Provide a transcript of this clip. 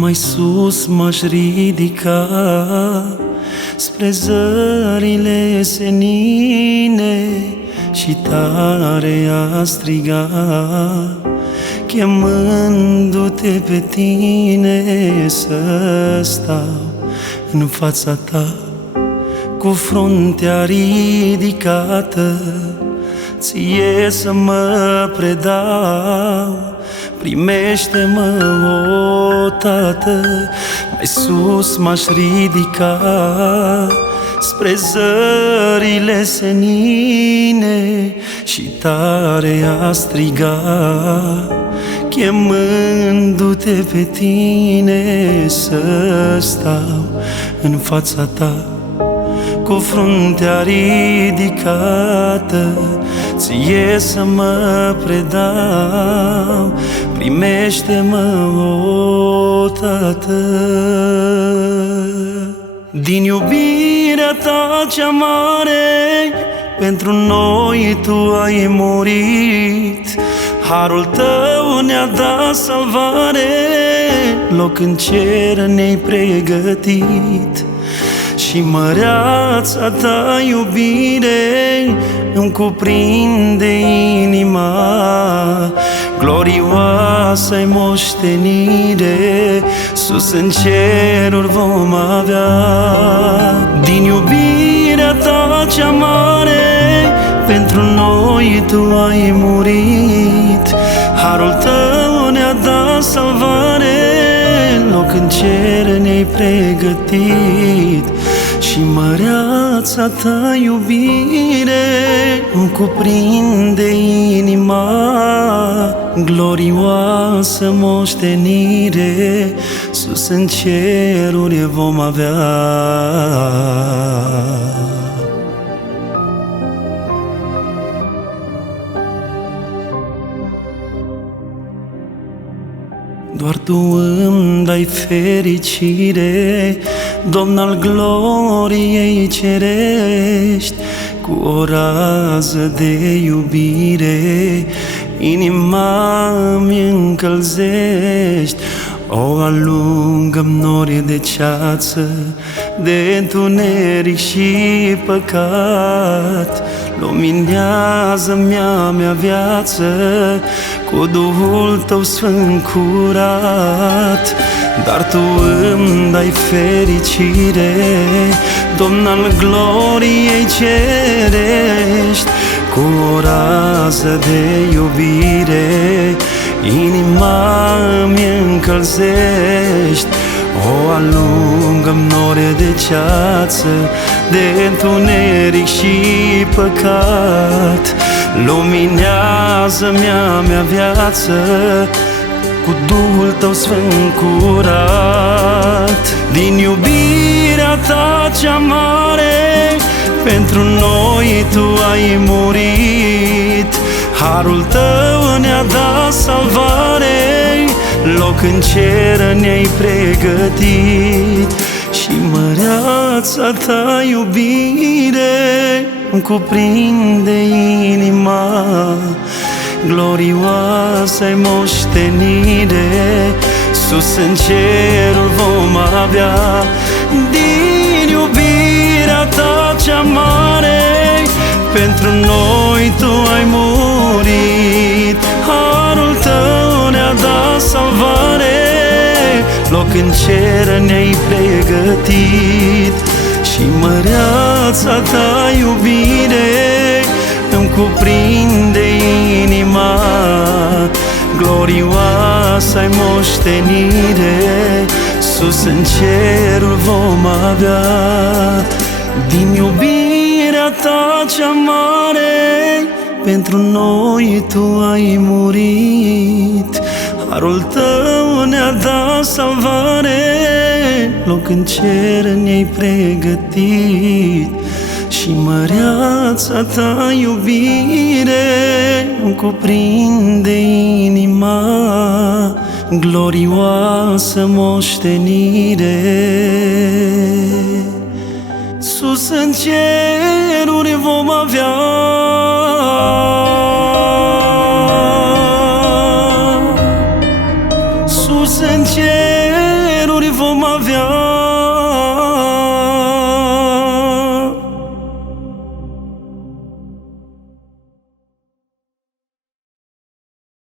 Mai sus m-aș ridica spre zările senine și tare a striga, chemându-te pe tine să stau în fața ta cu fruntea ridicată, ție să mă predau. Primește-mă, o Tată, mai sus m-aș ridica spre zările senine și tare a striga, chemându-te pe tine să stau în fața ta cu fruntea ridicată, ție să mă predau. Primește-mă, o Tată. Din iubirea ta cea mare, pentru noi tu ai murit. Harul tău ne-a dat salvare, loc în cer ne-ai pregătit. Și măreața ta iubire îmi cuprinde inima, glorioasă-i moștenire, sus în ceruri vom avea. Din iubirea ta cea mare, pentru noi tu ai murit. Harul tău ne-a dat salvare, loc în cer ne-ai pregătit. Și măreața ta iubire îmi cuprinde inima, glorioasă moștenire, sus în ceruri vom avea. Doar tu îmi dai fericire, Domn al gloriei cerești, cu o rază de iubire inima îmi încălzești. O alungă-mi nori de ceață, de întuneric și păcat. Luminează-mi-a mea viață cu Duhul tău sfânt curat. Dar tu îmi dai fericire, Domn al gloriei cerești, cu o rază de iubire inima îmi încălzești. O alungă-mi nori de ceață, de întuneric și păcat. Luminează-mi-a mea viață cu Duhul tău sfânt curat. Din iubirea ta cea mare, pentru noi tu ai murit. Harul tău ne-a dat salvare, loc în cer ne-ai pregătit. Și măreața ta iubire îmi cuprinde inima, glorioasă-i moștenire, sus în cerul vom avea. Din iubirea ta cea mare, pentru noi tu ai murit. Harul tău ne-a dat salvare, loc în cer ne-ai pregătit. Și măreața ta iubire îmi cuprinde inima, glorioasă-i moștenire, sus în cerul vom avea. Din iubirea ta cea mare, pentru noi tu ai murit. Harul tău ne-a dat salvare, loc în cer ne-ai pregătit. Și măreața ta iubire îmi cuprinde inima, glorioasă moștenire, sus în ceruri vom avea. Sus în ceruri vom avea